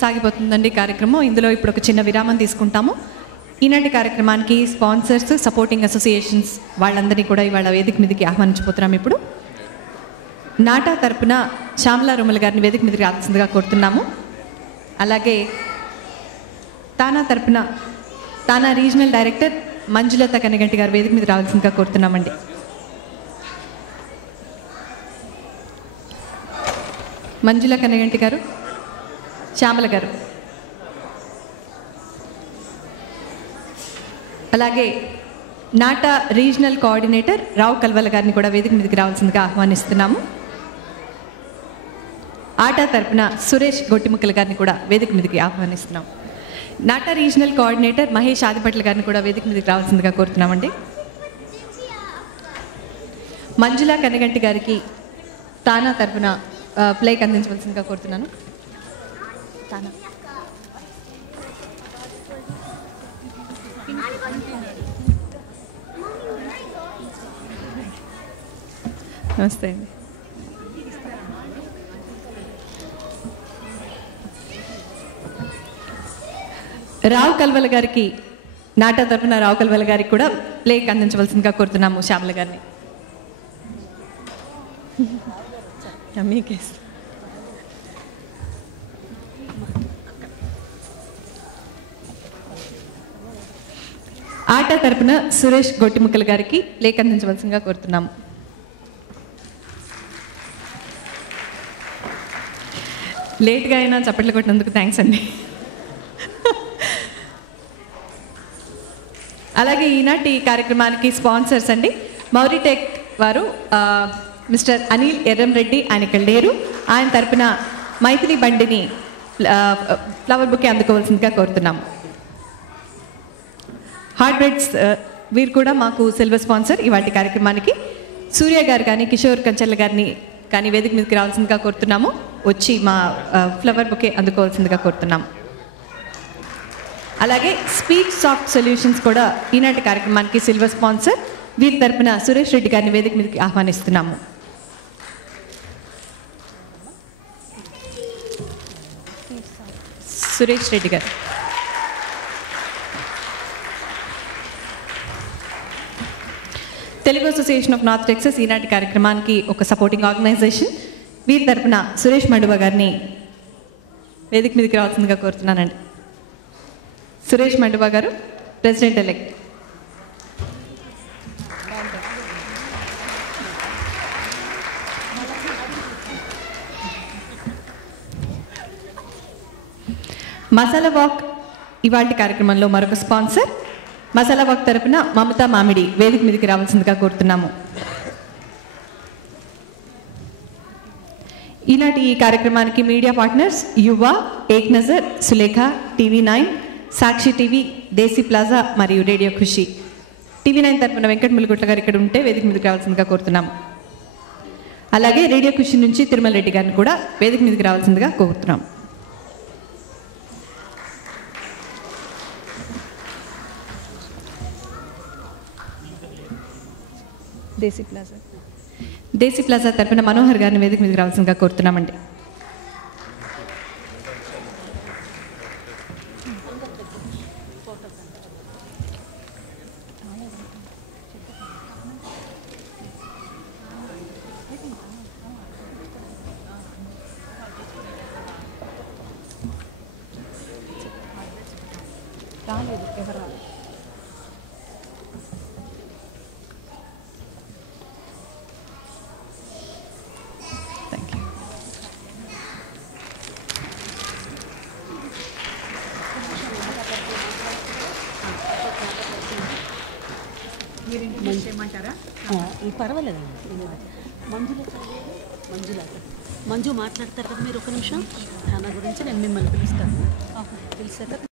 సాగిపోతుందండి కార్యక్రమం. ఇందులో ఇప్పుడు ఒక చిన్న విరామం తీసుకుంటాము. ఈనాటి కార్యక్రమానికి స్పాన్సర్స్, సపోర్టింగ్ అసోసియేషన్స్ వాళ్ళందరినీ కూడా ఇవాళ వేదిక మీదకి ఆహ్వానించబోతున్నాం. ఇప్పుడు నాటా తరపున శ్యామలా రొమ్మల గారిని వేదిక మీదకి రావాల్సిందిగా కోరుతున్నాము. అలాగే తానా తరపున తానా రీజనల్ డైరెక్టర్ మంజులత కనగంటి గారు వేదిక మీద రావాల్సిందిగా కోరుతున్నామండి. మంజుల కనగంటి గారు, శ్యామల గారు, అలాగే నాటా రీజనల్ కోఆర్డినేటర్ రావు కల్వల గారిని కూడా వేదిక మీదకి రావాల్సిందిగా ఆహ్వానిస్తున్నాము. ఆటా తరపున సురేష్ గొట్టిముక్కల గారిని కూడా వేదిక మీదకి ఆహ్వానిస్తున్నాం. నాటా రీజనల్ కోఆర్డినేటర్ మహేష్ ఆదిపట్ల గారిని కూడా వేదిక మీదకి రావాల్సిందిగా కోరుతున్నామండి. మంజుల కనగంటి గారికి తానా తరపున ప్లేకి అందించవలసిందిగా కోరుతున్నాను. తానా నమస్తే అండి. రావు కల్వల గారికి నాటా తరఫున రావు కల్వల గారికి కూడా ప్లేకి అందించవలసిందిగా కోరుతున్నాము శ్యామల గారిని. మీకేస్ ఆటా తరపున సురేష్ గొట్టిముక్కల గారికి ప్లేకి అందించవలసిందిగా కోరుతున్నాము. లేట్గా అయినా చప్పట్లు కొట్టినందుకు థ్యాంక్స్ అండి. అలాగే ఈనాటి కార్యక్రమానికి స్పాన్సర్స్ అండి మౌరిటెక్ వారు మిస్టర్ అనిల్ ఎర్రంరెడ్డి, ఆయన ఇక్కడ లేరు. ఆయన తరపున మైథిలి బండిని ఫ్లవర్ బుకే అందుకోవాల్సిందిగా కోరుతున్నాము. హార్ట్ బ్రెడ్స్ వీరు కూడా మాకు సిల్వర్ స్పాన్సర్ ఇవాటి కార్యక్రమానికి. సూర్య గారు కానీ కిషోర్ కంచర్ల గారిని కానీ వేదిక మీదకి రావాల్సిందిగా కోరుతున్నాము. వచ్చి మా ఫ్లవర్ బుకే అందుకోవాల్సిందిగా కోరుతున్నాము. అలాగే స్పీక్ సాఫ్ట్ సొల్యూషన్స్ కూడా ఈనాటి కార్యక్రమానికి సిల్వర్ స్పాన్సర్. వీరి తరపున సురేష్ రెడ్డి గారిని వేదిక మీదకి ఆహ్వానిస్తున్నాము. సురేష్ రెడ్డి గారు. Telugu association of north Texas ఈనాటి కార్యక్రమానికి ఒక సపోర్టింగ్ ఆర్గనైజేషన్. వీరి తరపున సురేష్ మండువ గారిని వేదిక మీదకి రావాల్సిందిగా కోరుతున్నానండి. సురేష్ మండువ గారు, ప్రెసిడెంట్ ఎలెక్ట్. మసాలా వాక్ ఇవాల్టి కార్యక్రమంలో మరొక స్పాన్సర్. మసాలా వాక్ తరపున మమతా మామిడి వేదిక మీదకి రావాల్సిందిగా కోరుతున్నాము. ఈనాటి ఈ కార్యక్రమానికి మీడియా పార్ట్నర్స్ యువ, ఏక్ నజర్, సులేఖ, TV9, సాక్షి టీవీ, దేశీ ప్లాజా మరియు రేడియో ఖుషి. TV9 తరపున వెంకట ములుగుట్ల గారు ఇక్కడ ఉంటే వేదిక మీదకి రావాల్సిందిగా కోరుతున్నాము. అలాగే రేడియో ఖుషి నుంచి తిరుమల రెడ్డి గారిని కూడా వేదిక మీదకి రావాల్సిందిగా కోరుతున్నాం. దేశీ ప్లాజా తరపున మనోహర్ గారిని వేదిక మీదకి రావాల్సిందిగా కోరుతున్నామండి. పర్వాలేదండి. మంజు మాట్లాడతారు కదా మీరు. ఒక నిమిషం దాని గురించి నేను మిమ్మల్ని పిలుస్తాను. పిలిచాక